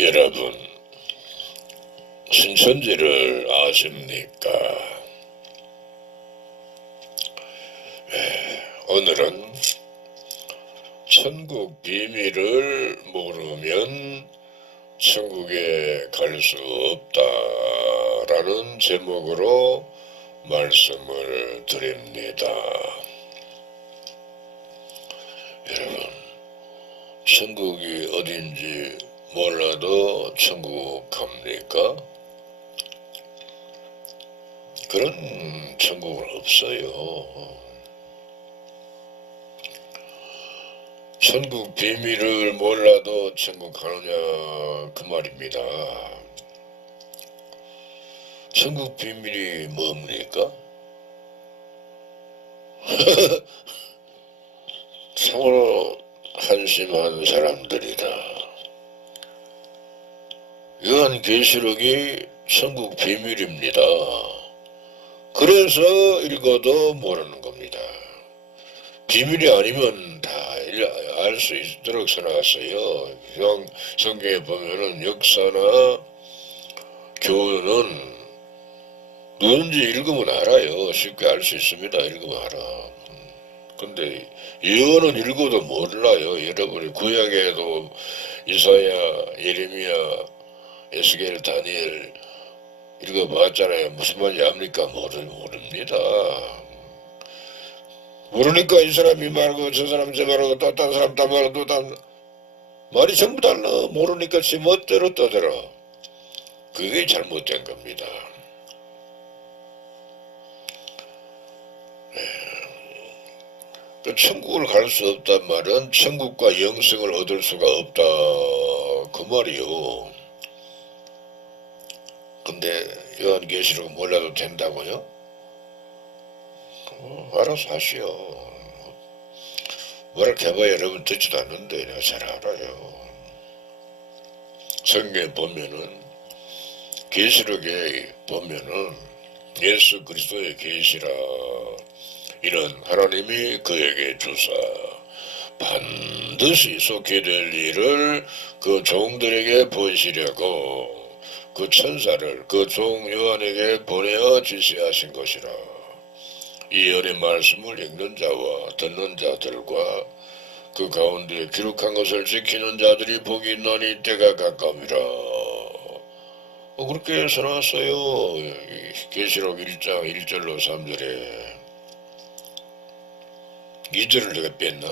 여러분, 신천지를 아십니까? 오늘은 천국 비밀을 모르면 천국에 갈 수 없다라는 제목으로 말씀을 드립니다. 여러분, 천국이 어딘지 몰라도 천국 갑니까? 그런 천국은 없어요. 천국 비밀을 몰라도 천국 가느냐 그 말입니다. 천국 비밀이 뭡니까? 참으로 한심한 사람들이다. 요한계시록이 천국 비밀입니다. 그래서 읽어도 모르는 겁니다. 비밀이 아니면 다 알 수 있도록 써놨어요. 성경에 보면은 역사나 교훈은 누군지 읽으면 알아요. 쉽게 알 수 있습니다. 읽으면 알아. 근데 예언은 읽어도 몰라요. 여러분이 구약에도 이사야, 예레미야, 에스겔, 다니엘 읽어봤잖아요. 무슨 말인지 압니까? 모릅니다. 모르니까 이 사람이 말고 저 사람 저 말하고 또 딴 사람 딴 말하고 또 딴 말이 전부 달라. 모르니까 지 멋대로 떠들어. 그게 잘못된 겁니다. 그 천국을 갈 수 없단 말은 천국과 영생을 얻을 수가 없다 그 말이요. 근데 요한계시록 몰라도 된다고요? 알아서 하시오. 뭐라 해봐야 여러분 듣지도 않는데 내가 잘 알아요. 성경에 보면은 계시록에 보면은 예수 그리스도의 계시라 이는 하나님이 그에게 주사 반드시 속게 될 일을 그 종들에게 보이시려고 그 천사를 그 종 요한에게 보내어 지시하신 것이라. 이 연의 말씀을 읽는 자와 듣는 자들과 그 가운데 기록한 것을 지키는 자들이 복이 있나니 때가 가까움이라. 그렇게 써놨어요. 계시록 1장 1절로 3절에 2절을 내가 뺐나?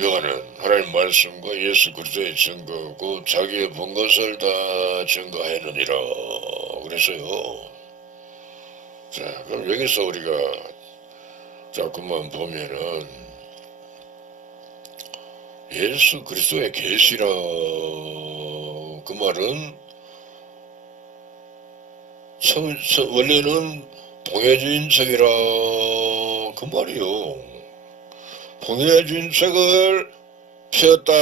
요한은 하나님 말씀과 예수 그리스도의 증거고 자기의 본 것을 다 증거하느니라 그랬어요. 자, 그럼 여기서 우리가 자꾸만 보면은 예수 그리스도의 계시라 그 말은 원래는 봉해진 책이라 그 말이요. 봉해진 책을 폈다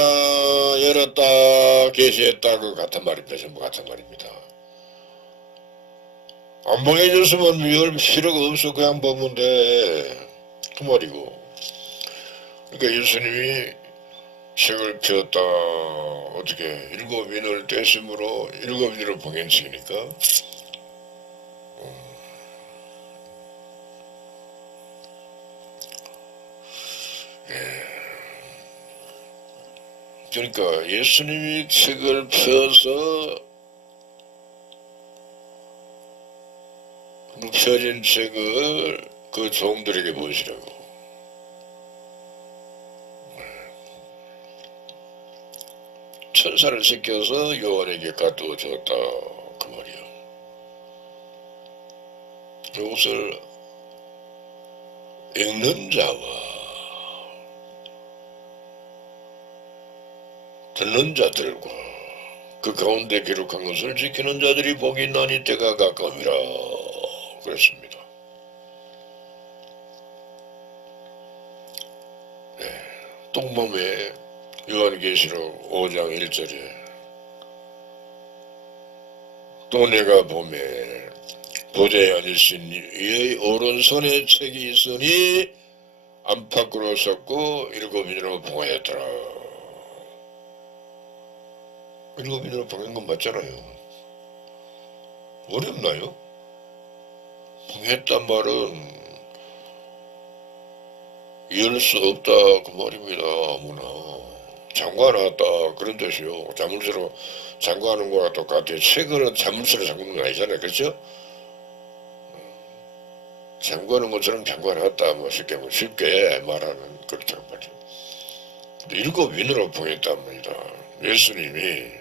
열었다 계시했다 그 같은 말입니다. 전부 같은 말입니다. 안 봉해졌으면 열 필요가 없어 그냥 보면 돼 그 말이고. 그러니까 예수님이 책을 폈다 어떻게 7인을 떼심으로 7인으로 봉해진 책이니까 그러니까 예수님이 책을 펴서 그 펴진 책을 그 종들에게 보시라고. 천사를 시켜서 요한에게 갖다 줬다 그 말이야. 이것을 읽는 자와 듣는 자들과 그 가운데 기록한 것을 지키는 자들이 복이 있나니 때가 가까움이라 그랬습니다. 똥범에 요한계시록 5장 1절에 또 내가 보매 보좌에 앉으신 이의 오른손에 책이 있으니 안팎으로 섰고 일곱인으로 봉하였더라. 일곱인으로 봉한 건 맞잖아요. 어렵나요? 봉했단 말은 열 수 없다 그 말입니다. 아무나 잠궈놨다 그런 뜻이요. 자물쇠로 잠궈하는 거랑 똑같아요. 최근은 자물쇠로 잠그는 건 아니잖아요. 그렇죠? 잠궈하는 것처럼 잠궈놨다 뭐 쉽게 말하는 그렇단 말이죠. 근데 일곱 인으로 봉했답니다. 예수님이.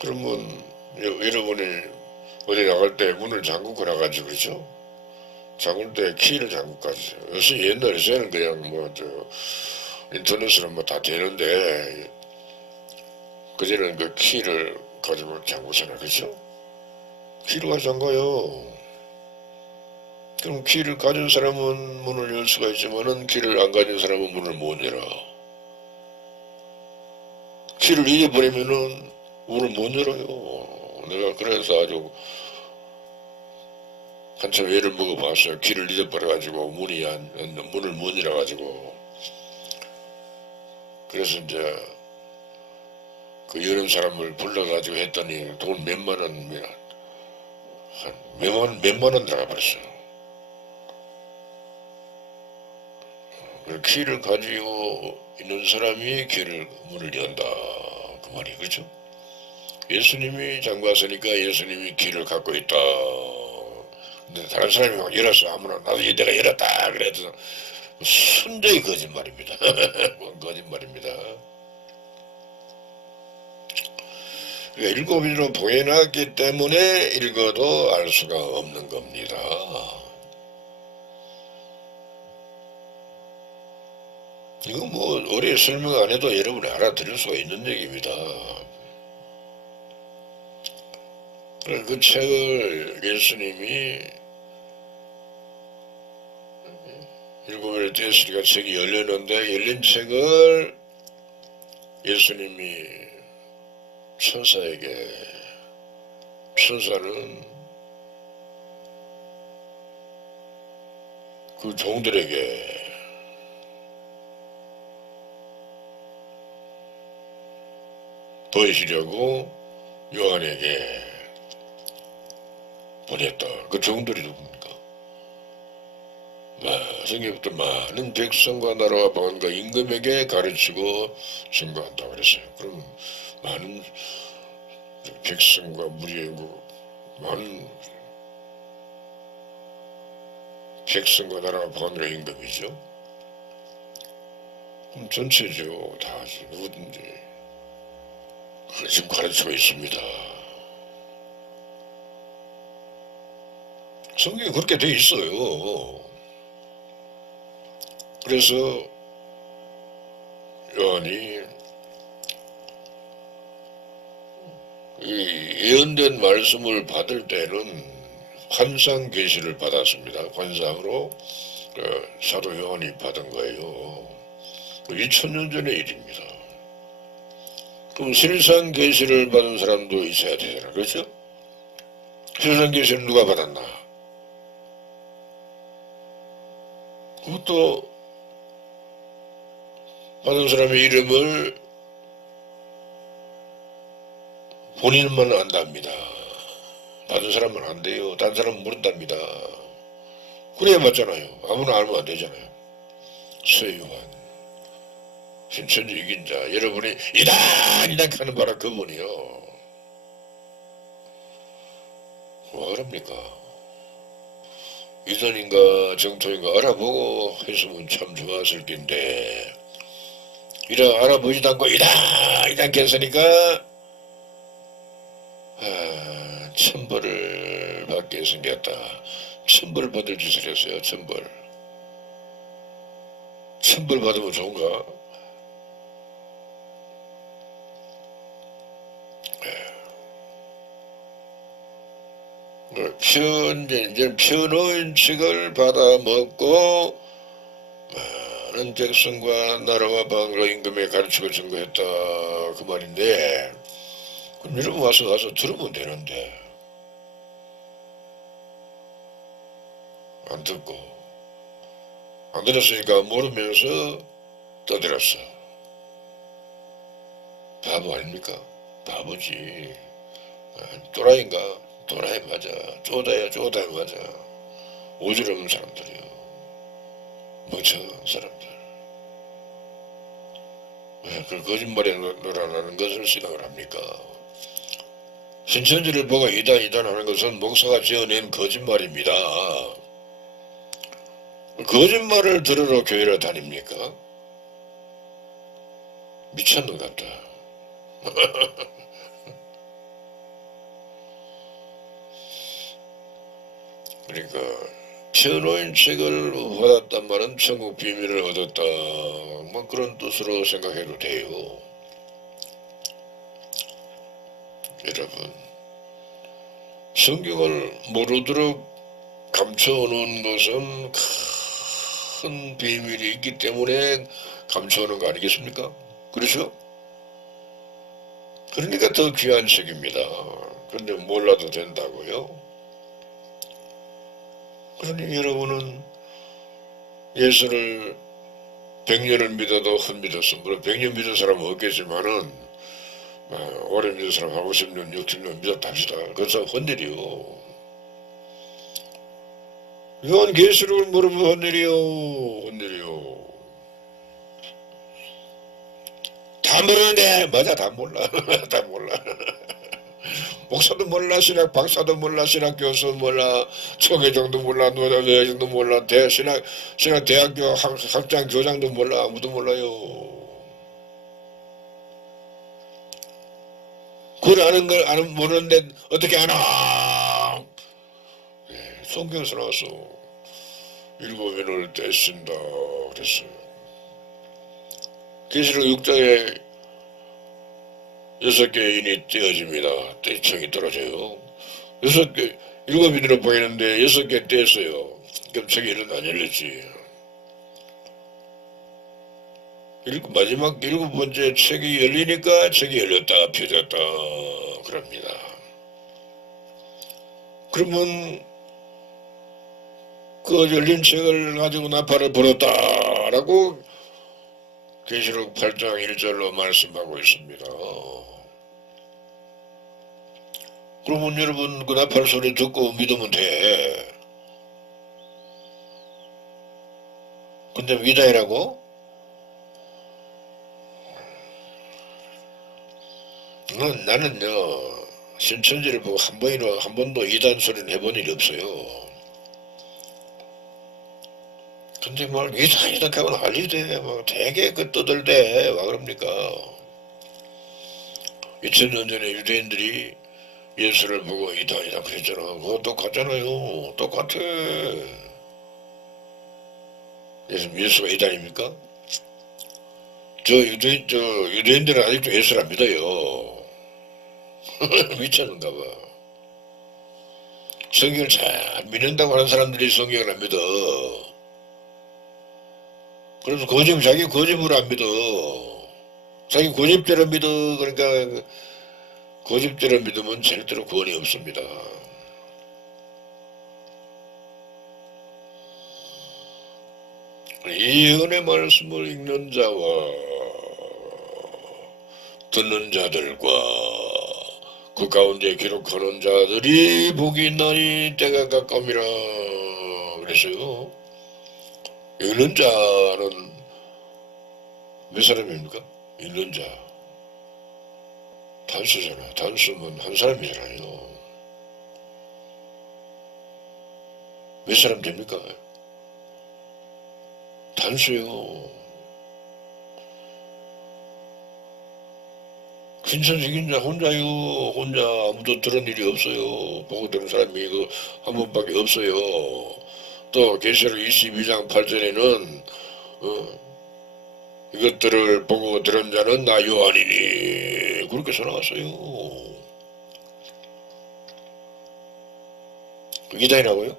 그러면 여러분이 어디 나갈 때 문을 잠그고 나가지 그렇죠? 잠글 때 키를 잠그고 가죠. 요새 옛날에는 그냥 인터넷으로 다 되는데 그전에는 그 키를 가지고 잠그잖아. 그렇죠? 키를 가지고 잠가요. 그럼 키를 가진 사람은 문을 열 수가 있지만은 키를 안 가진 사람은 문을 못 열어. 키를 잃어버리면은 문을 못 열어요. 내가 그래서 아주 한참 애를 먹어봤어요. 키를 잃어버려가지고 문을 못 열어가지고. 그래서 이제 그 여는 사람을 불러가지고 했더니 돈 몇만 원, 몇만 원 들어가 버렸어요. 그 키를 가지고 있는 사람이 문을 연다 그 말이 그렇죠? 예수님이 잠갔으니까 예수님이 키를 갖고 있다. 근데 다른 사람이 막 열었어. 아무나 나도 내가 열었다 그래도 순전히 거짓말입니다. 거짓말입니다. 그러니까 일곱인으로 봉해놨기 때문에 읽어도 알 수가 없는 겁니다. 이거 뭐 오래 설명 안 해도 여러분이 알아들을 수가 있는 얘기입니다. 그 책을 예수님이 일곱인을 떼었으니까 책이 열렸는데 열린 책을 예수님이 천사는 그 종들에게 보이시려고 요한에게 보냈다. 그 종들이 누굽니까? 성경부터 많은 백성과 나라와 방언과 임금에게 가르치고 증거한다 그랬어요. 그럼 많은 백성과 무리의 많은 백성과 나라와 방언과 임금이죠. 그럼 전체죠. 다 누구든지 지금 가르치고 있습니다. 성경에 그렇게 돼 있어요. 그래서 요한이 이 예언된 말씀을 받을 때는 환상 계시를 받았습니다. 환상으로 사도 요한이 받은 거예요. 2000년 전의 일입니다. 그럼 실상 계시를 받은 사람도 있어야 되잖아. 그렇죠? 실상 계시는 누가 받았나? 그것도 받은 사람의 이름을 본인만 안답니다. 받은 사람은 안 돼요. 다른 사람은 모른답니다. 그래야 맞잖아요. 아무나 알면 안 되잖아요. 서요한 신천지 이긴 자 여러분이 이단 하는 바라 그분이요. 뭐랍니까? 이단인가 정토인가 알아보고 했으면 참 좋았을 텐데 알아보지도 않고 이단 했으니까 천벌을 받게 생겼다. 천벌 받을 짓을 했어요. 천벌 받으면 좋은가? 이제 편의인 칙을 받아먹고 많은 백성과 나라와 방과 임금에 가르치고 증거했다 그 말인데 그럼 여러분 와서 들으면 되는데 안 듣고 안 들었으니까 모르면서 떠들었어. 바보 아닙니까? 바보지. 또라이인가? 또라이 맞아. 쪼다야 맞아. 오지랖는 사람들이요. 멍청한 사람들. 왜 그 거짓말에 놀아나는 것을 신앙을 합니까? 신천지를 보고 이단 하는 것은 목사가 지어낸 거짓말입니다. 거짓말을 들으러 교회를 다닙니까? 미쳤는 것 같다. 그러니까 변호인 책을 받았단 말은 천국 비밀을 얻었다, 뭐 그런 뜻으로 생각해도 돼요. 여러분, 성경을 모르도록 감춰놓은 것은 큰 비밀이 있기 때문에 감춰놓은 거 아니겠습니까? 그렇죠? 그러니까 더 귀한 책입니다. 근데 몰라도 된다고요? 그러니 여러분은 예수를 100년을 믿어도 헛믿었어. 물론 100년 믿은 사람은 없겠지만은 오래 믿은 사람 한 50년, 60년 믿었다 합시다. 그것은 헛일이요. 요한계시록을 모르면 헛일이요. 다 모르는데 맞아, 다 몰라. 다 몰라. 목사도 몰라, 신학 박사도 몰라, 신학 교수 몰라, 총회장도 몰라, 노회장도 몰라, 신학 대학교 학장 교장도 몰라. 아무도 몰라요. 그걸 아는 걸 모르는데 어떻게 아나? 네, 성경에서 나와서 7인을 떼신다 그랬어요. 계시록 6장에 6개인이 떼어집니다. 떼청이 떨어져요. 7인으로 보이는데 6개 떼었어요. 그럼 책이 안 열렸지. 마지막 7번째 책이 열리니까 책이 열렸다 펴졌다 그럽니다. 그러면 그 열린 책을 가지고 나팔을 불었다라고 계시록 8장 1절로 말씀하고 있습니다. 그러면 여러분 그 나팔 소리 듣고 믿으면 돼. 근데 믿어야라고? 나는요 신천지를 보고 한 번도 이단 소리는 해본 일이 없어요. 근데 뭘 이단 하고 난리대. 뭐 되게 그 떠들대. 와 그럽니까? 2000년 전에 유대인들이 예수를 보고 이단이다 그랬잖아. 그거 똑같잖아요. 똑같아. 예수가 이단입니까? 유대인들은 아직도 예수를 안 믿어요. 미쳤는가 봐. 성경을 잘 믿는다고 하는 사람들이 성경을 안 믿어. 그래서 자기 고집으로 안 믿어. 자기 고집대로 믿어. 그러니까 고집대로 믿으면 절대로 구원이 없습니다. 이 은혜 말씀을 읽는 자와 듣는 자들과 그 가운데 기록하는 자들이 복이 있나니 때가 가까움이라 그랬어요. 읽는 자는 몇 사람입니까? 읽는 자 단수잖아. 단수면 한 사람이잖아요. 몇 사람 됩니까? 단수요. 신천지긴 자 혼자요. 혼자 아무도 들은 일이 없어요. 보고 들은 사람이 한 번밖에 없어요. 또 계시록 22장 8절에는 이것들을 보고 들은 자는 나 요한이니 그렇게 써나갔어요. 이단이라고요?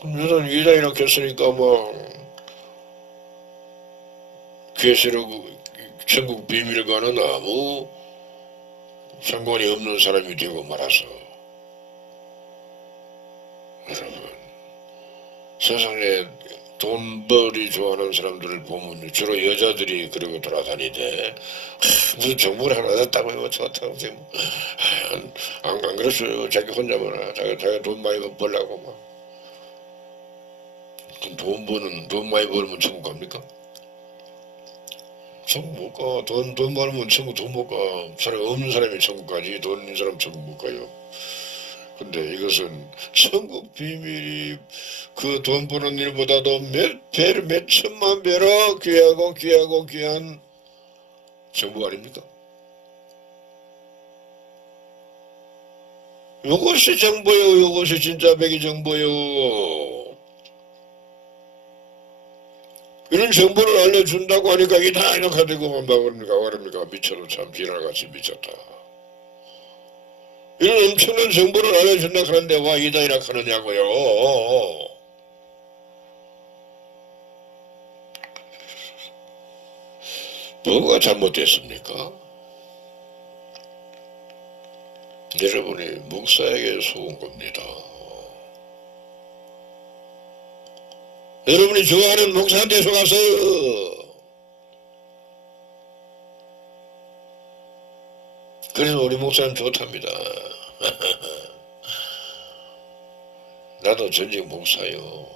그럼 이단이라고 했으니까 계시록 천국 비밀과는 아무 상관이 없는 사람이 되고 말아서 여러분 세상에 돈벌이 좋아하는 사람들을 보면 주로 여자들이 그러고 돌아다니대. 무슨 정보를 하나 얻었다고요. 좋다고 지금 안 그랬어요. 자기 혼자만 자기 돈 많이 벌라고 막. 돈 많이 벌면 천국 갑니까? 천국 못 가. 돈 많으면 천국 돈 못 가. 사람이 없는 사람이 천국 가지. 돈 있는 사람 천국 못 가요. 근데 이것은 천국 비밀이 그 돈 버는 일보다도 몇 천만 배로 귀하고 귀한 정보 아닙니까? 요것이 정보요. 요것이 진짜 백이 정보요. 이런 정보를 알려준다고 하니까 이다 이렇게 되고 그럽니까 미쳐도 참 지랄같이 미쳤다. 이런 엄청난 정보를 알려준다 하는데 와 이다 이렇게 하느냐고요. 뭐가 잘못됐습니까? 여러분이 목사에게 속은 겁니다. 여러분이 좋아하는 목사한테 속았어요. 그래서 우리 목사는 좋답니다. 나도 전직 목사요.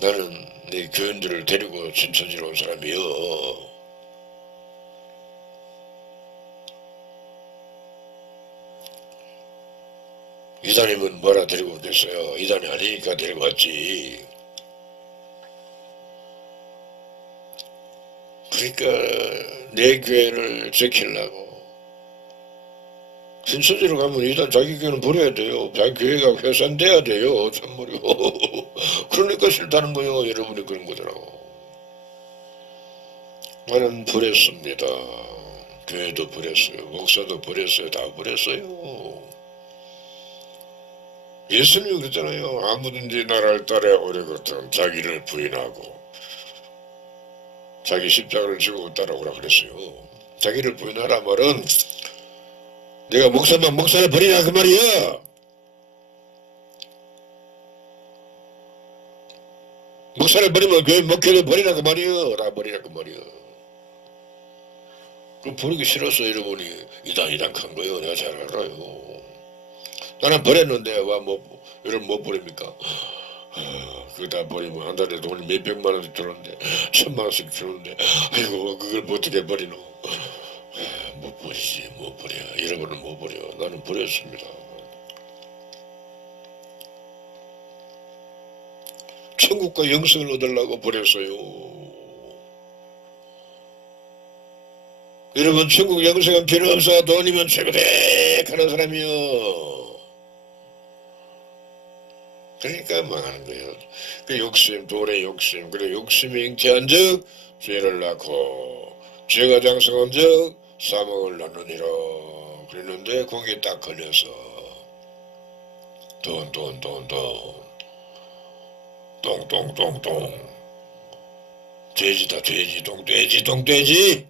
나는 내 교인들을 데리고 진천지로 온 사람이요. 이단이면 뭐라 데리고 오겠어요. 이단이 아니니까 데리고 왔지. 그러니까 내 교회를 지키려고 진천지로 가면 일단 자기 교회는 버려야 돼요. 자기 교회가 회산돼야 돼요. 참말이요. 그러니까 싫다는 거예요. 여러분이 그런 거더라고. 나는 버렸습니다. 교회도 버렸어요. 목사도 버렸어요. 다 버렸어요. 예수님이 그랬잖아요. 아무든지 나를 따라오려거든 자기를 부인하고 자기 십자가를 지고 따라오라 그랬어요. 자기를 부인하라 말은 내가 목사를 버리라 그 말이야. 목사를 버리면 교회 목회를 버리라 그 말이야. 다 버리라 그 말이야. 그 버리기 싫어서 여러분이 이단한 거예요. 내가 잘 알아요. 나는 버렸는데 여러분 못 버립니까? 그거 다 버리면 한 달에 돈이 몇백만 원씩 주는데 1000만 원씩 주는데 아이고 그걸 어떻게 버리노? 못 버리지. 못 버려. 여러분은 못 버려. 나는 버렸습니다. 천국과 영생을 얻으려고 버렸어요. 여러분 천국 영생은 필요 없어. 돈이면 최고대 하는 사람이요. 그러니까 망하는 거예요. 그 욕심, 돈의 욕심, 그래 욕심이 잉태한 즉 죄를 낳고 죄가 장성한 즉 사망을 낳느니라 그랬는데 거기에 딱 걸려서 돈 똥똥똥똥 돼지다 돼지 똥돼지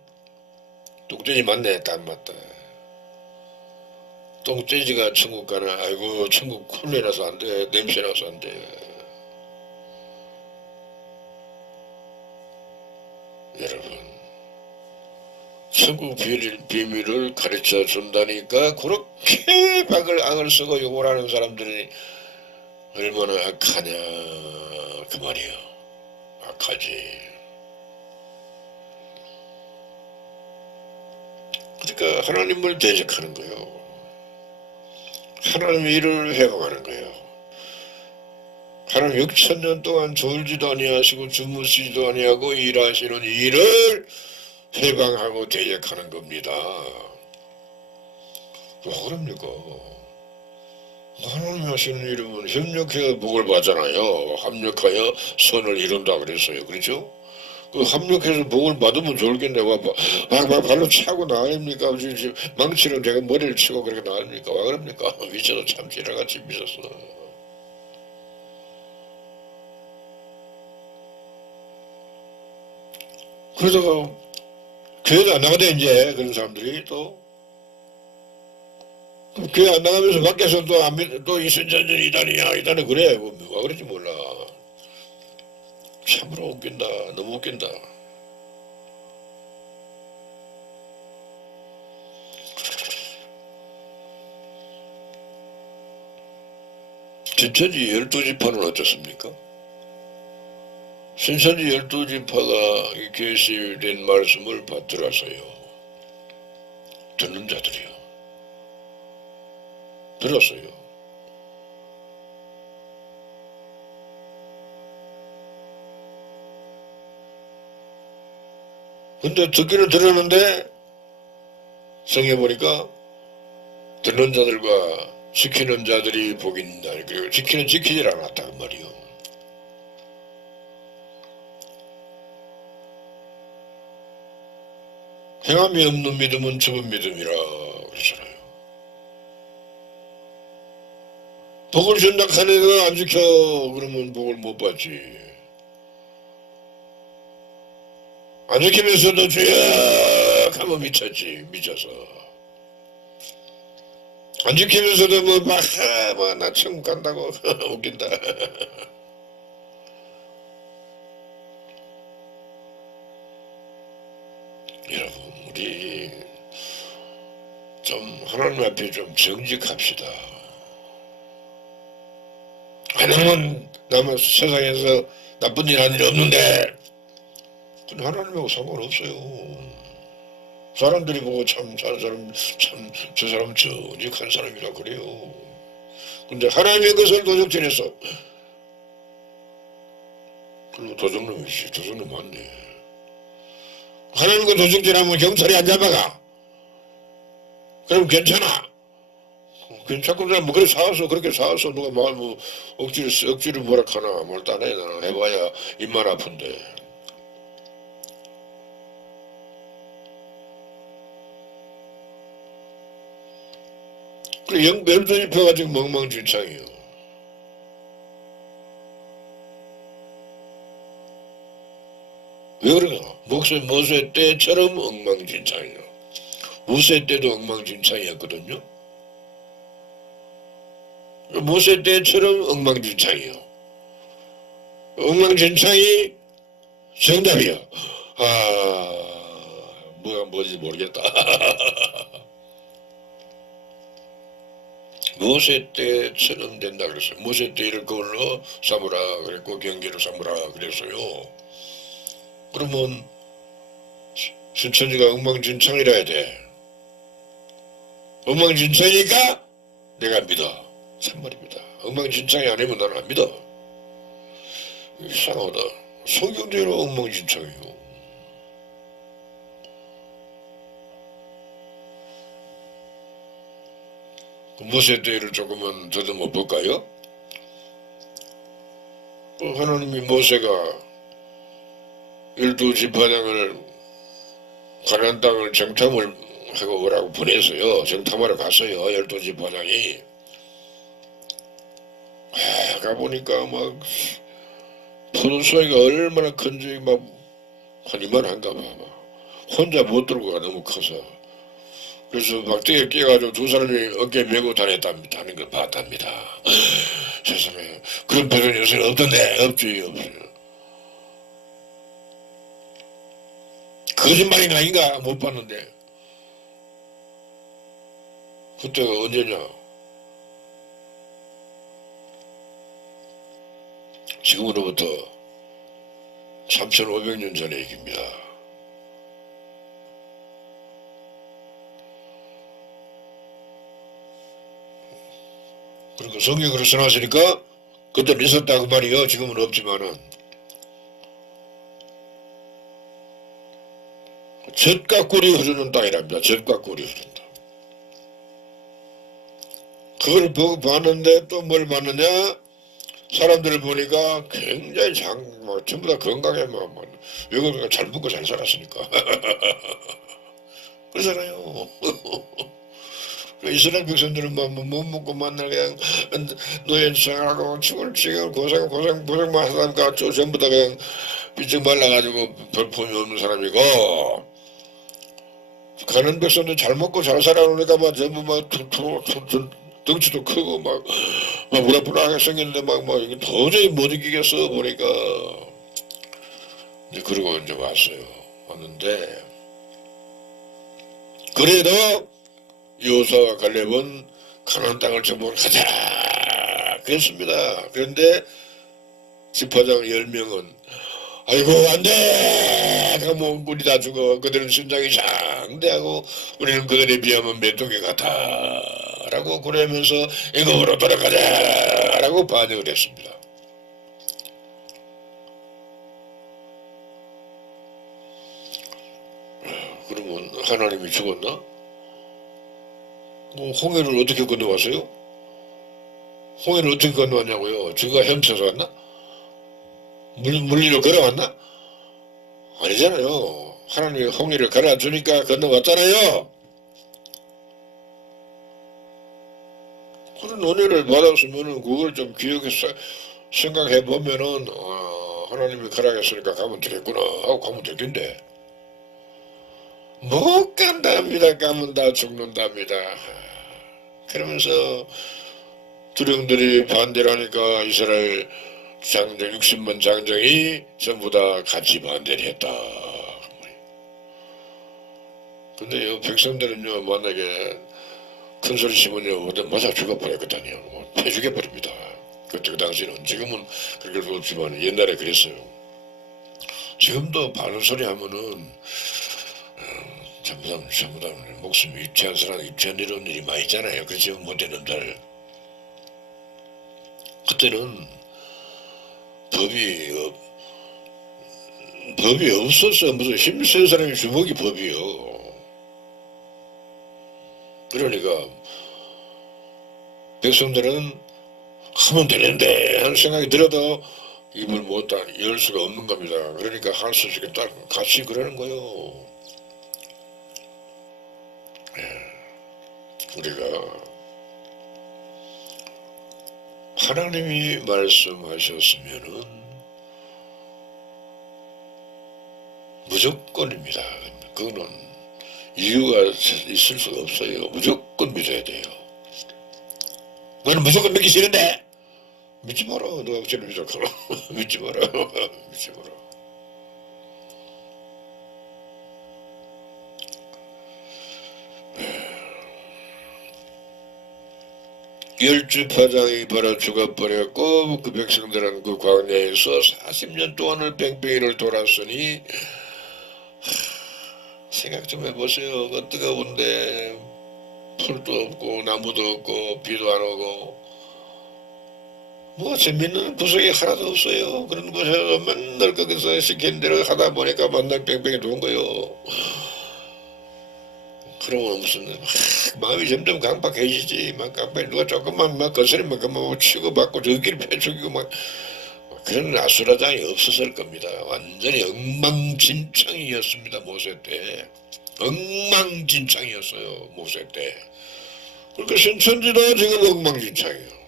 맞네. 딱 맞다. 똥돼지가 천국 가나. 아이고 천국 콜레 나서 안돼. 냄새 나서 안돼. 여러분 천국 비밀을 가르쳐 준다니까 그렇게 악을 쓰고 욕을 하는 사람들이 얼마나 악하냐 그 말이에요. 악하지. 그러니까 하나님을 대적하는 거예요. 하나님의 일을 회방하는 거예요. 하나님 6000년 동안 졸지도 아니하시고 주무시지도 아니하고 일하시는 일을 회방하고 대적하는 겁니다. 왜 그럽니까? 하나님이 하시는 일은 협력해야 복을 받잖아요. 합력하여 선을 이룬다 그랬어요. 그렇죠? 그 합력해서 복을 받으면 좋겠네. 막 발로 차고 나갑니까? 망치는 제가 머리를 치고 그렇게 나갑니까? 왜 그럽니까? 미쳐도 참 지랄같이 미쳤어. 그러다가 교회도 안 나가대 이제 그런 사람들이 또 교회 안 나가면서 밖에서 또 이순전전 이단이야 이단은 그래 뭐 그러지 몰라. 참으로 웃긴다. 너무 웃긴다. 신천지 12지파는 어떻습니까? 신천지 12지파가 계시된 말씀을 받들어서요. 듣는 자들이요. 들었어요. 근데 듣기는 들었는데 성에 보니까 듣는 자들과 지키는 자들이 복이 있다. 그리고 지키질 않았다 그 말이요. 행함이 없는 믿음은 죽은 믿음이라 그러잖아요. 복을 준다 하는 안 지켜 그러면 복을 못 받지. 안 지키면서도 주야 하면 미쳐서. 안 지키면서도 나 천국 간다고 웃긴다. 여러분 우리 좀 하나님 앞에 좀 정직합시다. 남은 세상에서 나쁜 일 한 일 없는데 근데 하나님하고 상관없어요. 사람들이 보고 저 사람 정직한 사람이라 그래요. 근데 하나님의 것을 도적질해서 그리고 도적놈이지. 도적놈 맞네. 하나님 거 도적질하면 경찰이 안 잡아가. 그럼 괜찮아. 괜찮고 뭐 그렇게 사와서 누가 뭐 억지로 뭐라 하나 뭘도 안 해. 나는 해봐야 입만 아픈데. 그래 멸도 입혀가지고 멍멍진창이요. 왜 그런가? 모세 때처럼 엉망진창이요. 모세 때도 엉망진창이었거든요. 모세 때처럼 엉망진창이요. 엉망진창이 정답이요. 뭐지 모르겠다. 모세 때처럼 된다 그랬어요. 모세 때 이럴 걸로 삼으라 그랬고 경계로 삼으라 그랬어요. 그러면 신천지가 엉망진창이라 해야 돼. 엉망진창이니까 내가 믿어. 참말입니다. 엉망진창이 아니면 나는 안 믿어. 이상하다. 성경대로 엉망진창이요. 모세 때를 조금은 더듬어 볼까요? 하나님이 모세가 12지파장을 가나안 땅을 정탐을 하고 오라고 보냈어요. 정탐하러 갔어요. 12지파장이. 가보니까 막 포도송이가 얼마나 큰지 한 이만한가 봐. 혼자 못 들고 가 너무 커서. 그래서 막대기에 끼어가지고 두 사람이 어깨에 메고 다닌 걸 봤답니다. 세상에 그런 표현이 요새는 없던데 없어요. 거짓말이 아닌가 못 봤는데 그때가 언제냐? 지금으로부터 3500년 전의 얘기입니다. 그리고 성경으로 써놨으니까 그때는 있었다 그 말이요. 지금은 없지만은 젖과 꿀이 흐르는 땅이랍니다. 젖과 꿀이 흐른다. 그걸 보고 봤는데 또 뭘 봤느냐? 사람들을 보니까 굉장히 전부 다 건강해. 외국인가 잘 먹고 잘 살았으니까. 그러잖아요. 이스라엘 백성들은 못 먹고 만날 그냥 노예 생활하고 죽을 지금 고생만 하다니까 전부 다 그냥 삐쩍 말라가지고 별품이 없는 사람이고 가는 백성도 잘 먹고 잘 살아오니까 막 전부 막 덩치도 크고 막 우락부락하게 생겼는데 이게 도저히 못 이기겠어 보니까 이제 그러고 이제 왔어요. 왔는데 그래도 여호수아와 갈렙은 가나안 땅을 정복을 가자 그랬습니다. 그런데 지파장 10명은 아이고 안돼 가면 우리 다 죽어 그들은 심장이 장대하고 우리는 그들에 비하면 메뚜기 같아 라고 그러면서 애굽으로 돌아가자 라고 반역을 했습니다. 그러면 하나님이 죽었나? 홍해를 어떻게 건너왔어요? 홍해를 어떻게 건너왔냐고요? 저가 헤엄쳐서 왔나? 물리로 걸어왔나? 아니잖아요. 하나님이 홍해를 갈아주니까 건너왔잖아요. 그런 은혜를 받았으면은 그걸 좀 기억해서 생각해 보면은 하나님이 가라겠으니까 가면 되겠구나 하고 가면 되겠는데 못 간답니다. 가면 다 죽는답니다. 그러면서 두령들이 반대를 하니까 이스라엘 장정 60만 장정이 전부 다 같이 반대를 했다. 근데 백성들은요 만약에 큰 소리 치면요 맞아 죽어버렸거든요. 패 죽여버립니다. 그때 그 당시는 지금은 그럴 없지만 옛날에 그랬어요. 지금도 바른 소리 하면은 전부 다 목숨 입체한 사람 입체한 이런 일이 많이 있잖아요. 그래서 못되는 날 그때는 법이 없었어. 무슨 힘센 사람이 주먹이 법이요. 그러니까 백성들은 하면 되는데 하는 생각이 들어도 입을 못 열 수가 없는 겁니다. 그러니까 할 수 있게 딱 같이 그러는 거요. 우리가 하나님이 말씀하셨으면은 무조건입니다. 그거는 이유가 있을 수가 없어요. 무조건 믿어야 돼요. 너는 무조건 믿기 싫은데 믿지 마라. 너 억지로 믿어라. 믿지 마라. 믿지 마라. 열주파장이 바로 죽어버렸고 그 백성들은 그 광야에서 40년 동안을 뺑뺑이를 돌았으니 생각 좀 해보세요. 그 뜨거운데 풀도 없고 나무도 없고 비도 안 오고 뭐 재밌는 구석이 하나도 없어요. 그런 곳에서 맨날 거기서 시킨 대로 하다 보니까 만날 뺑뺑이 도는 거요. 그러면 무슨 마음이 점점 강박해지지. 막 강박 누가 조금만 막 거스리면 그만 치고 받고 저기를 패죽이고 막 그런 아수라장이 없었을 겁니다. 완전히 엉망진창이었습니다. 모세 때. 엉망진창이었어요. 모세 때. 그러니까 신천지도 지금 엉망진창이에요.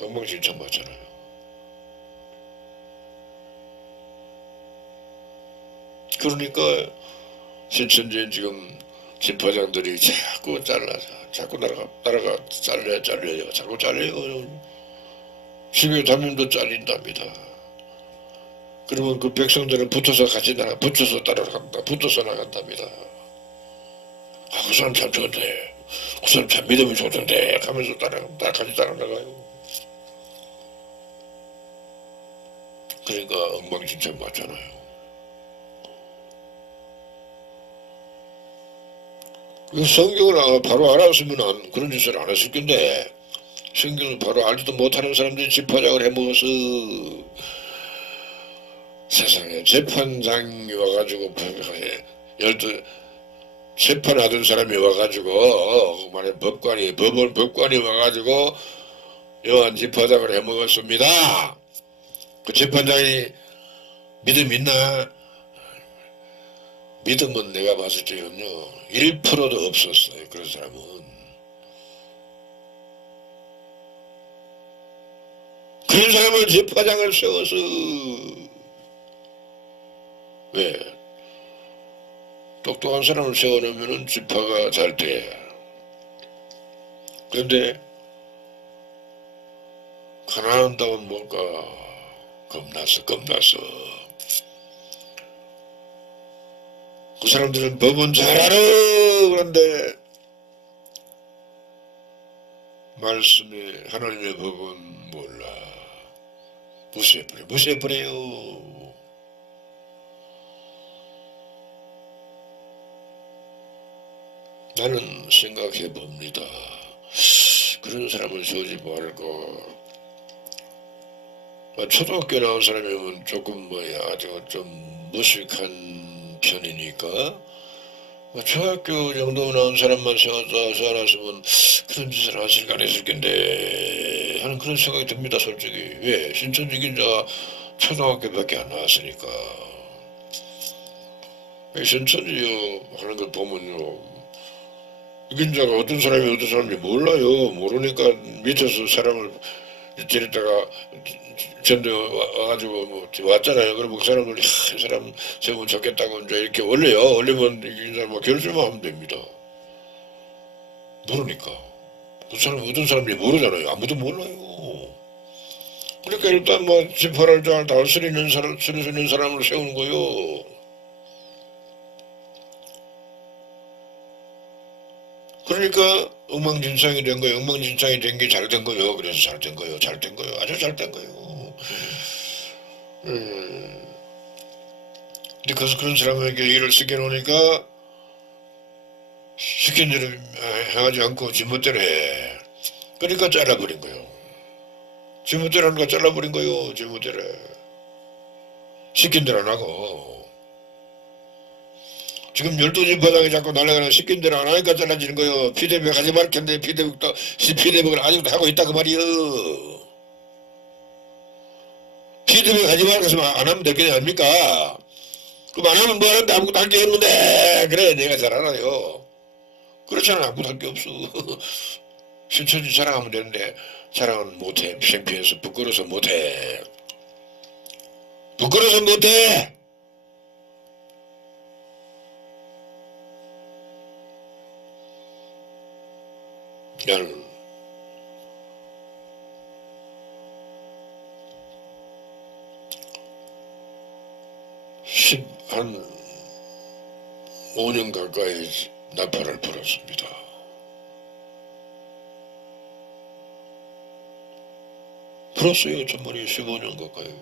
엉망진창 맞잖아요. 그러니까 신천지는 지금 진파장들이 자꾸 자꾸 잘려요. 자꾸 잘려요. 집에 담임도 잘린답니다. 그러면 그 백성들은 붙어서 붙어서 따라간다. 붙어서 나간답니다. 그 사람 참 좋은데, 그 사람 참 믿음이 좋던데, 하면서 같이 따라나가요. 그러니까 엉망진창 맞잖아요. 성경을 바로 알았으면 그런 짓을 안 했을 건데 성경을 바로 알지도 못하는 사람들이 집화장을 해먹어서 세상에 재판장이 와가지고 재판하던 사람이 와가지고 법관이 와가지고 요한 집화장을 해먹었습니다. 그 재판장이 믿음 있나? 믿음은 내가 봤을 때는요 1%도 없었어요. 그런 사람은. 그런 사람을 재판장을 세워서 왜? 똑똑한 사람을 세워놓으면 지파가 잘 돼. 그런데 가난한다면 뭘까? 겁났어. 그 사람들은 법은 잘 알아. 그런데 말씀에 하나님의 법은 몰라. 무시해버려요. 나는 생각해 봅니다. 그런 사람을 세우지 말고, 초등학교 나온 사람이면 조금 아주 좀 무식한 편이니까, 중학교 정도 나온 사람만 세워놨으면 그런 짓을 하실 안 했을 텐데 하는 그런 생각이 듭니다. 솔직히. 왜? 신천지 이긴자가 초등학교밖에 안 나왔으니까. 신천지요 하는 걸 보면요, 이긴자가 어떤 사람인지 몰라요. 모르니까 밑에서 사람을 데리다가 전도 와가지고 왔잖아요. 그럼 그 사람들, 이 사람 세우면 좋겠다고 이제 이렇게 올려요. 올리면 이긴자 결심만 하면 됩니다. 모르니까. 그 사람 어떤 사람인지 모르잖아요. 아무도 몰라요. 그러니까 일단 지파를 잘 다스리는 사람을 세우는 거요. 그러니까 엉망진창이 된 거예요. 엉망진창이 된 게 잘 된 거예요. 그래서 잘 된 거예요. 아주 잘 된 거예요. 근데 그런 사람에게 일을 시켜놓으니까 시킨 대로 하지 않고 지멋대로 해. 그러니까 잘라버린 거예요. 지멋대로 하는 거 잘라버린 거예요. 지멋대로. 시킨 대로 안 하고. 지금 12지파당이 자꾸 날아가는 시킨 대로 안 하니까 잘라지는 거예요. 피드백 하지 말 텐데 피드백을 아직도 하고 있다 그 말이에요. 피드백 하지 말고 안 하면 될 게 아닙니까? 그럼 안 하면 뭐 하는데 아무것도 할 게 없는데. 그래, 내가 잘 알아요. 그렇잖아. 아무것도 할 게 없어. 신천지 자랑하면 되는데 자랑은 못해. 창피해서 부끄러워서 못해. 나는 한 5년 가까이 나팔을 불었습니다. 불었어요. 정말이 15년 가까이.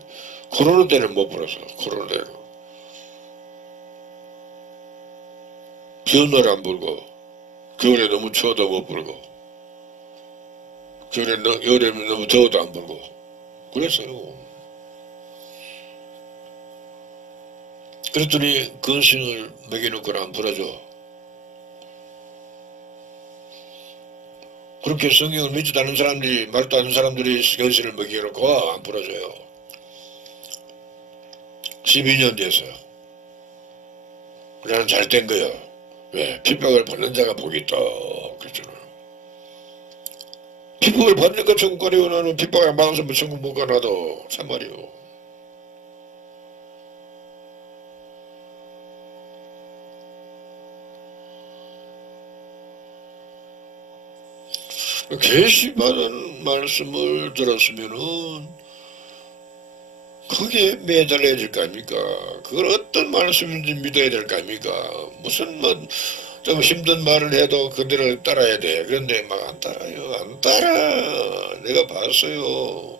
코로나 때는 못 불었어. 코로나 때는. 비 오는 날 안 불고, 겨울에 너무 추워도 못 불고, 여름에 너무 더워도 안 불고, 그랬어요. 그랬더니 건신을 먹여놓고는 안 풀어줘. 그렇게 성경을 믿지도 않은 사람들이, 말도 안 하는 사람들이 건신을 먹여놓고 안 풀어줘요. 12년 됐어요. 나는 잘 된 거예요. 왜? 핍박을 받는 자가 복이 있다. 그랬잖아요. 핍박을 받으니까 천국 가려고. 나는 핍박을 안 받아서 천국 못 가나도 참말이요. 괘씸하는 말씀을 들었으면은 그게 매달려야 될 거 아닙니까? 그걸 어떤 말씀인지 믿어야 될 거 아닙니까? 무슨 좀 힘든 말을 해도 그대로 따라야 돼. 그런데 안 따라요. 안 따라. 내가 봤어요.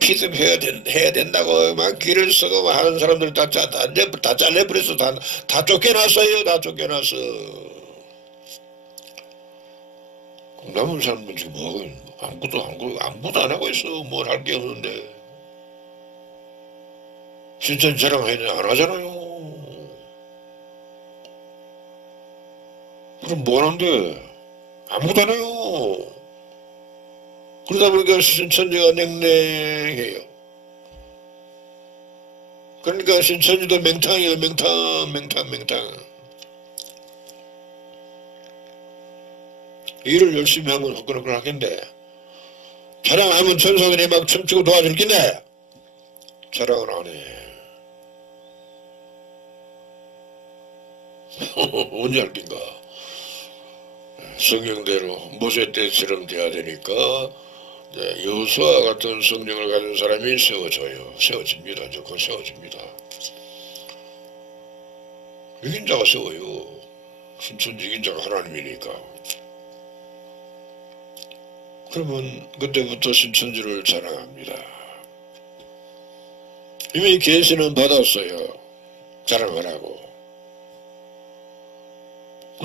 피드해야 된다고 막 길을 쓰고 하는 사람들 다 잘려버렸어. 다 쫓겨났어요. 다 쫓겨났어. 남은 사람들 지금 뭐하고 있는 거야? 아무것도 안 하고 있어. 뭘 할 게 없는데. 신천 자랑해야 안 하잖아요. 그럼 뭐 하는데? 아무것도 안 해요. 그러다 보니까 신천지가 냉랭해요. 그러니까 신천지도 맹탕이에요. 맹탕. 일을 열심히 하면 화끈화끈 하겠는데, 자랑하면 천사들이 막 춤추고 도와줄 겠네. 자랑은 안 해. 언제 할 낀가? 성경대로 모세 때처럼 돼야 되니까 여호수아 같은 성령을 가진 사람이 세워집니다. 곧 세워집니다. 이긴 자가 세워요. 신천지 이긴 자가 하나님이니까. 그러면 그때부터 신천지를 자랑합니다. 이미 계시는 받았어요. 자랑하라고.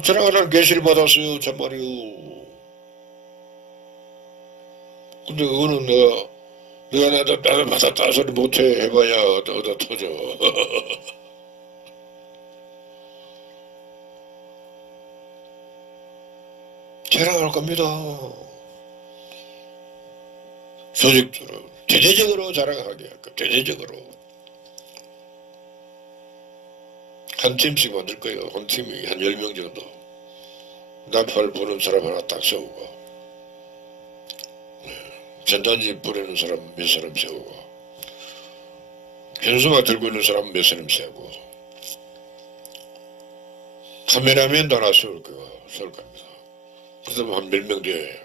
자랑하라는 계시를 받았어요. 참말이요. 근데 그거는 내가 나도 받았다 소리 못해 해봐야 얻어 터져. 자랑할 겁니다. 조직적으로, 대대적으로 자랑하게 할 거예요. 대대적으로. 한 팀씩 만들 거예요. 한 팀이 한 10명 정도. 나팔 부는 사람 하나 딱 세우고, 전단지 부리는 사람 몇 사람 세우고, 현수막 들고 있는 사람 몇 사람 세우고, 카메라맨도 하나 세울 겁니다. 그러다 한 몇 명 뒤에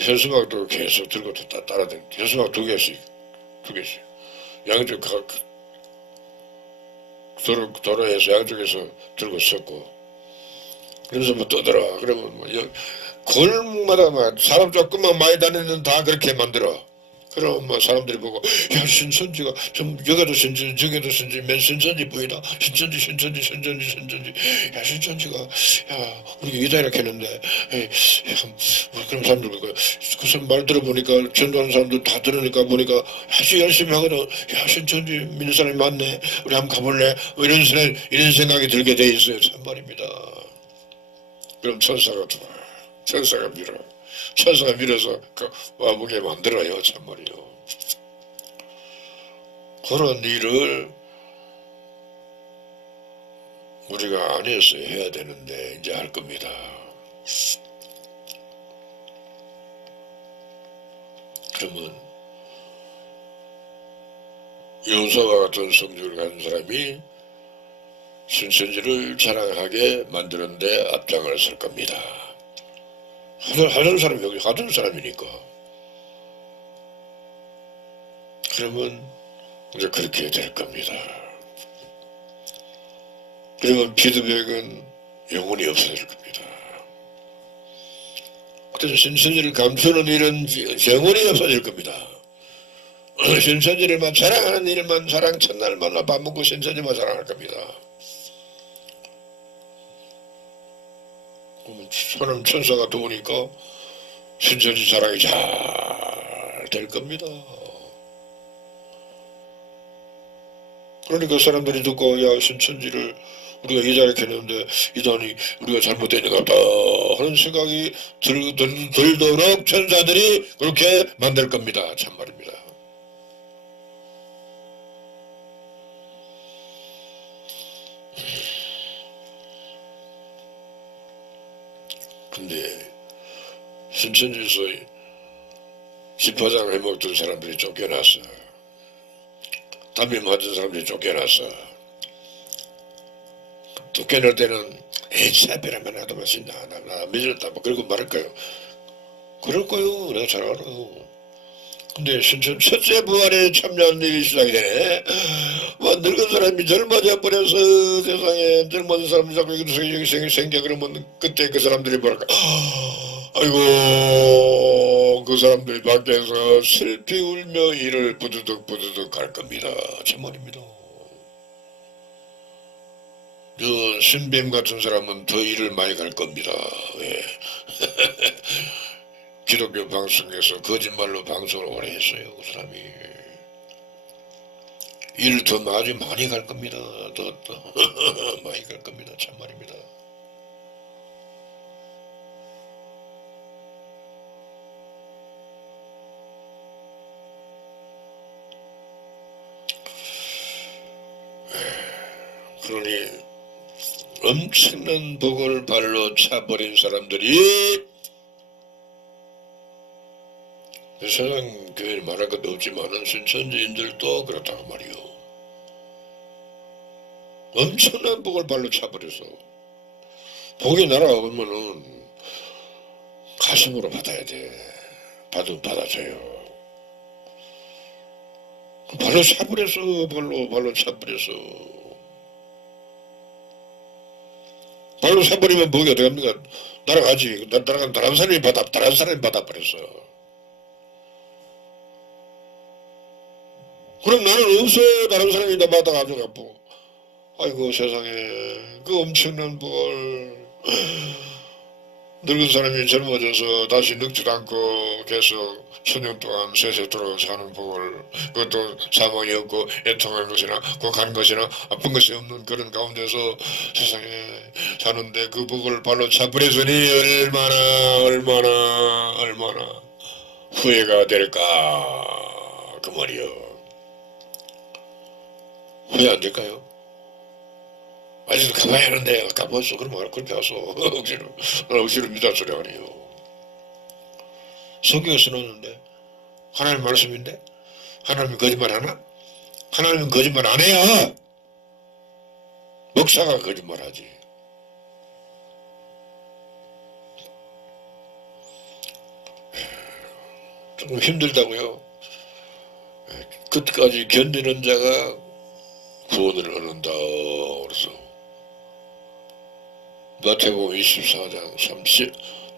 현수막도 계속 들고 따라다니고, 현수막 두 개씩 양쪽 도로에서 양쪽에서 들고 섰고, 그래서 뭐 떠들어. 그러면 뭐 골목마다 막 사람 조금만 많이 다니는 다 그렇게 만들어. 그럼 뭐 사람들이 보고, 야, 신천지가 좀 여기도 신천지 저기도 신천지 맨 신천지 보이다. 신천지 야, 신천지가 야 우리가 이다 이렇게 했는데 그런 사람들 그 말 들어보니까 전도하는 사람들 다 들으니까 보니까 아주 열심히 하거든. 야, 신천지 믿는 사람이 많네. 우리 한번 가볼래? 뭐 이런 생각이 들게 돼 있어요. 참말입니다. 그럼 천사가 밀어서 와보게 만들어요. 참말이요. 그런 일을 우리가 안에서 해야 되는데 이제 할 겁니다. 그러면 여호수아와 같은 성격을 가진 사람이 신천지를 자랑하게 만드는데 앞장을 설 겁니다. 하던 사람이 여기 하던 사람이니까. 그러면 이제 그렇게 될 겁니다. 그러면 피드백은 영원히 없어질 겁니다. 그래서 신천지를 감추는 일은 영원히 없어질 겁니다. 신천지를만 자랑하는 일만 첫날만 밥 먹고 신천지만 자랑할 겁니다. 사람 천사가 도우니까 신천지 자랑이 잘 될 겁니다. 그러니까 사람들이 듣고, 야, 신천지를 우리가 이자를 했는데 이단이 우리가 잘못된 것 같다 하는 생각이 들도록 천사들이 그렇게 만들 겁니다. 참말입니다. 근데 신천지에서 집화장 해먹던 사람들이 쫓겨났어. 담배 맞은 사람들이 쫓겨났어. 쫓겨날 때는 에이 사배라면 나도 마신다. 나 믿었다. 뭐 그러고 말할 거예요. 그럴 거요. 내가 잘 알아요. 근데 신천 첫째 부활에 참여한 일이 시작이 되네. 뭐 늙은 사람이 젊어져 버려서 세상에 젊은 사람이 자꾸 여기 생겨 그러면 그때 그 사람들이 뭐랄까, 아이고 그 사람들이 밖에서 슬피 울며 이를 부두둑 갈 겁니다. 참말입니다. 저 신뱀 같은 사람은 더 일을 많이 갈 겁니다. 예. 기독교 방송에서 거짓말로 방송을 오래 했어요. 그 사람이 일을 더 아주 많이 갈 겁니다. 더 많이 갈 겁니다. 참말입니다. 그러니 엄청난 복을 발로 차버린 사람들이 세상 교회에 말할 것도 없지만은 신천지인들도 그렇다고 말이요. 엄청난 복을 발로 차버려서 복이 날아오면은 가슴으로 받아야 돼. 받으면 받아줘요. 발로 차버려서 발로 차버려서 발로 차버리면 복이 어떻게 합니까? 날아가지. 날아간 다른 사람이 받아버렸어. 그럼 나는 없어. 다른 사람이 다 받아가지고 아이고 세상에 그 엄청난 복을 늙은 사람이 젊어져서 다시 늙지도 않고 계속 천년 동안 세세토록 사는 복을, 그것도 사망이 없고 애통한 것이나 곡한 것이나 아픈 것이 없는 그런 가운데서 세상에 사는데 그 복을 발로 차버렸으니 얼마나 후회가 될까 그 말이요. 후회 안 될까요? 아직도 가만히 하는데 가만있어. 그러면 그렇게 와서 억지로 믿을 소리 아니에요. 성경에 써놓는데 하나님 말씀인데 하나님이 거짓말 하나? 하나님은 거짓말 안 해요. 목사가 거짓말하지. 조금 힘들다고요. 끝까지 견디는 자가 구원을 얻는다. 그래서 마태복음 24장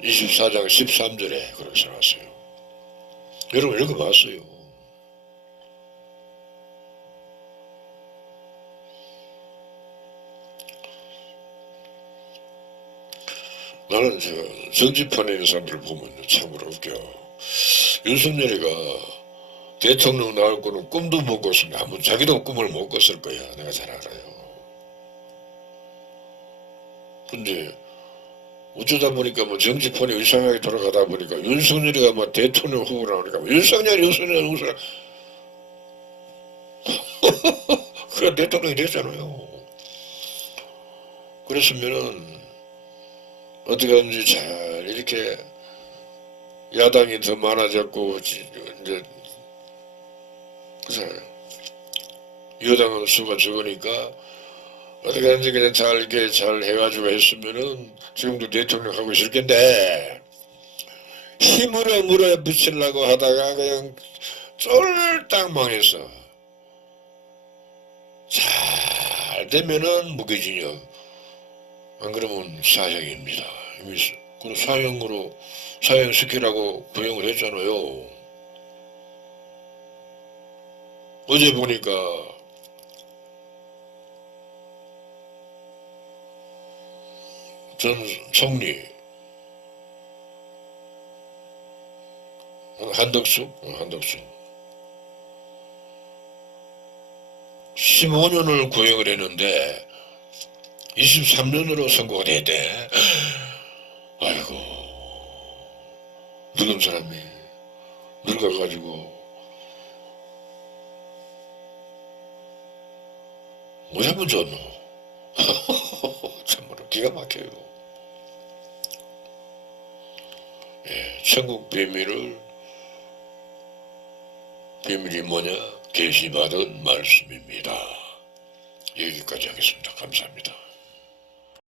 13절에 그렇게 써놨어요. 여러분 읽어봤어요. 나는 정치판에 있는 사람들을 보면 참으로 웃겨. 윤석열이가 대통령 나올 거는 꿈도 못 꿨습니다. 아무 자기도 꿈을 못 꿨을 거야. 내가 잘 알아요. 근데 어쩌다 보니까 뭐 정치판이 이상하게 돌아가다 보니까 윤석열이가 뭐 대통령 후보라 하니까 윤석열 그래 대통령이 됐잖아요. 그랬으면은 어떻게 하든지 잘 이렇게 야당이 더 많아졌고 이제 그렇잖아요. 여당은 수가 적으니까 어떻게 하든지 그냥 이렇게 잘 해가지고 했으면은 지금도 대통령 하고 있을 텐데 힘으로 물어붙이려고 하다가 그냥 쫄딱 망했어. 잘 되면은 무기징역, 안 그러면 사형입니다. 그 사형시키라고 부영을 했잖아요. 어제 보니까 전 총리 한덕수 15년을 구형을 했는데 23년으로 선고가 됐대. 아이고 늙은 사람이 늙어가지고 뭐 하면 좋노. 참으로 기가 막혀요. 예, 천국 비밀이 뭐냐? 계시받은 말씀입니다. 여기까지 하겠습니다. 감사합니다.